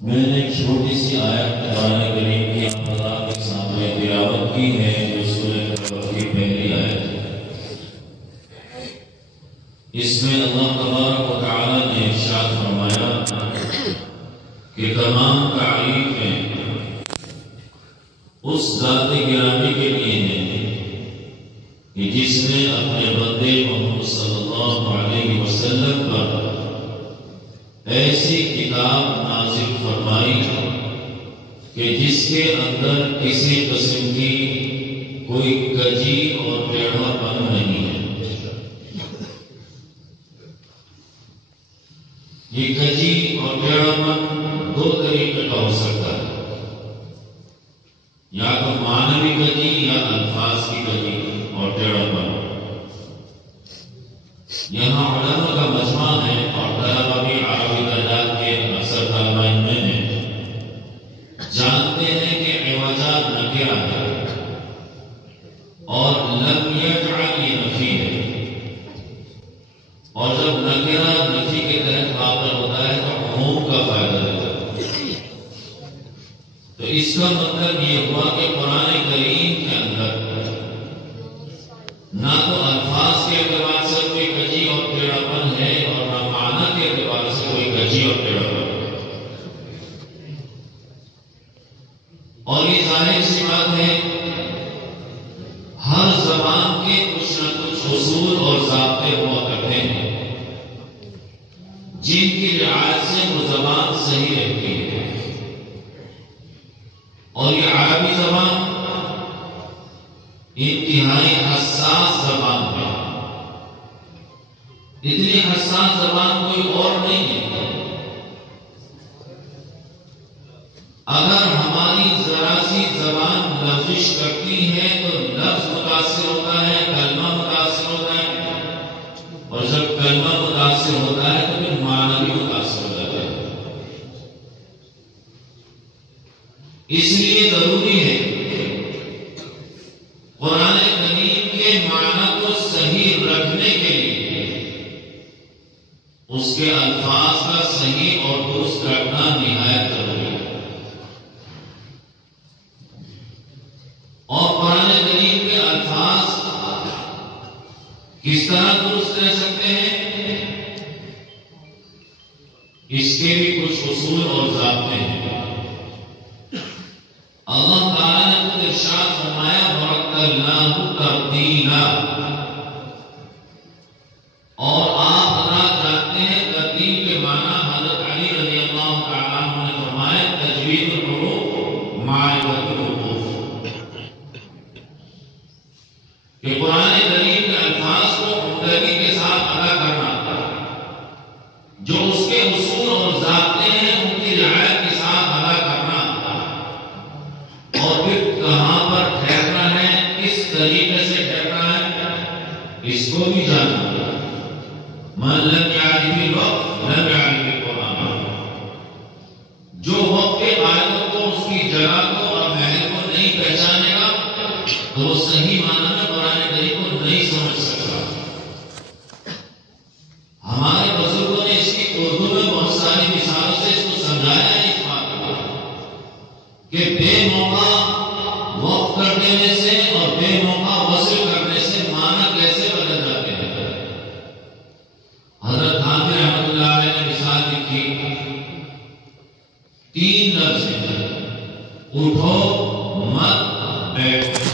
میں نے ایک چھوٹی سی آیت قرآن کریم کی آپ حضرات کے سامنے تلاوت کی ہے جو سورہ کہف کی پہلی آیت ہے۔ اس میں اللہ تبارک و تعالی نے ارشاد فرمایا کہ تمام تعریفیں اس ذات گرامی کے لیے ہیں کہ جس نے اپنے بندے محمد صلی اللہ علیہ وسلم پر ایسی کتاب نازل فرمائی ہے کہ جس کے اندر کسی قسم کی کوئی کجی اور ٹیڑھا پن نہیں ہے۔ یہ کجی اور ٹیڑھا پن دو طریقے کا ہو سکتا ہے، یا تو معنوی کجی یا الفاظ کی کجی اور ٹیڑھا پن۔ یہاں علماء کا مجمع ہے اور طلبہ بھی عربی تعداد کے اکثر طلبہ ان میں ہیں، جانتے ہیں کہ عوجات نکرہ ہے اور لم یجعل یہ نفی ہے، اور جب نکرہ نفی کے تحت واقع ہوتا ہے تو عموم کا فائدہ دیتا ہے۔ تو اس کا مطلب یہ ہوا کہ قرآن کریم کے اندر نہ تو الفاظ کے اعتبار سے کوئی کجی اور ٹیڑھاپن ہے اور نہ معنی کے اعتبار سے کوئی کجی اور ٹیڑھاپن ہے۔ اور یہ ظاہر سی بات ہے، ہر زبان کے کچھ نہ کچھ اصول اور ضابطے ہوا کرتے ہیں جن کی رعایت سے وہ زبان صحیح رہتی ہے۔ اور یہ عربی زبان انتہائی حساس زبان ہے، اتنی حساس زبان کوئی اور نہیں ہے۔ اگر ہماری ذرا سی زبان لفظش کرتی ہے تو لفظ متاثر ہوتا ہے، کلمہ متاثر ہوتا ہے، اور جب کلمہ متاثر ہوتا ہے تو پھر معنی بھی متاثر ہو جاتا ہے۔ اس لیے ضروری ہے قرآن کریم کے معنی کو صحیح رکھنے کے لیے اس کے الفاظ کا صحیح اور درست رکھنا نہایت ضروری ہے۔ اور قرآن کریم کے الفاظ کس طرح درست رہ سکتے ہیں، اس کے بھی کچھ اصول اور ضابطے ہیں۔ اللہ تعالیٰ نے خود ارشاد فرمایا وَرَتَّلْنَاهُ تَرْتِيلًا، اور آپ حضرات جانتے ہیں ترتیل کے معنی حضرت علی رضی اللہ تعالیٰ عنہ نے فرمایا تجوید الحروف معرفت الحروف، کہ قرآن کریم کے الفاظ کو عمدگی کے ساتھ ادا کرنا، جو اس کے اصول اور ضابطے ہیں ان کی رعایت کے ساتھ ادا کرنا، اور پھر کہاں پر ٹھہرنا ہے، کس طریقے سے ٹھہرنا ہے، اس کو بھی جاننا۔ من لم يعرف الوقت لم يعرف القرآن، جو وقت کے آیتوں کو، اس کی جگہ کو اور محل کو نہیں پہچانے گا تو وہ صحیح معنی میں قرآن کریم کو نہیں سمجھ سکتا۔ ہمارے بزرگوں نے اس کی اردو میں بہت ساری مثالوں سے اس کو سمجھایا ہے، اس بات کو کہ بے موقع وقف کر دینے سے اور بے موقع وصل کرنے سے معنی کیسے بدل جاتے ہیں۔ حضرت حامد رحمۃ اللہ علیہ نے مثال لکھی، 3 لفظ ہیں، اٹھو مت بیٹھو۔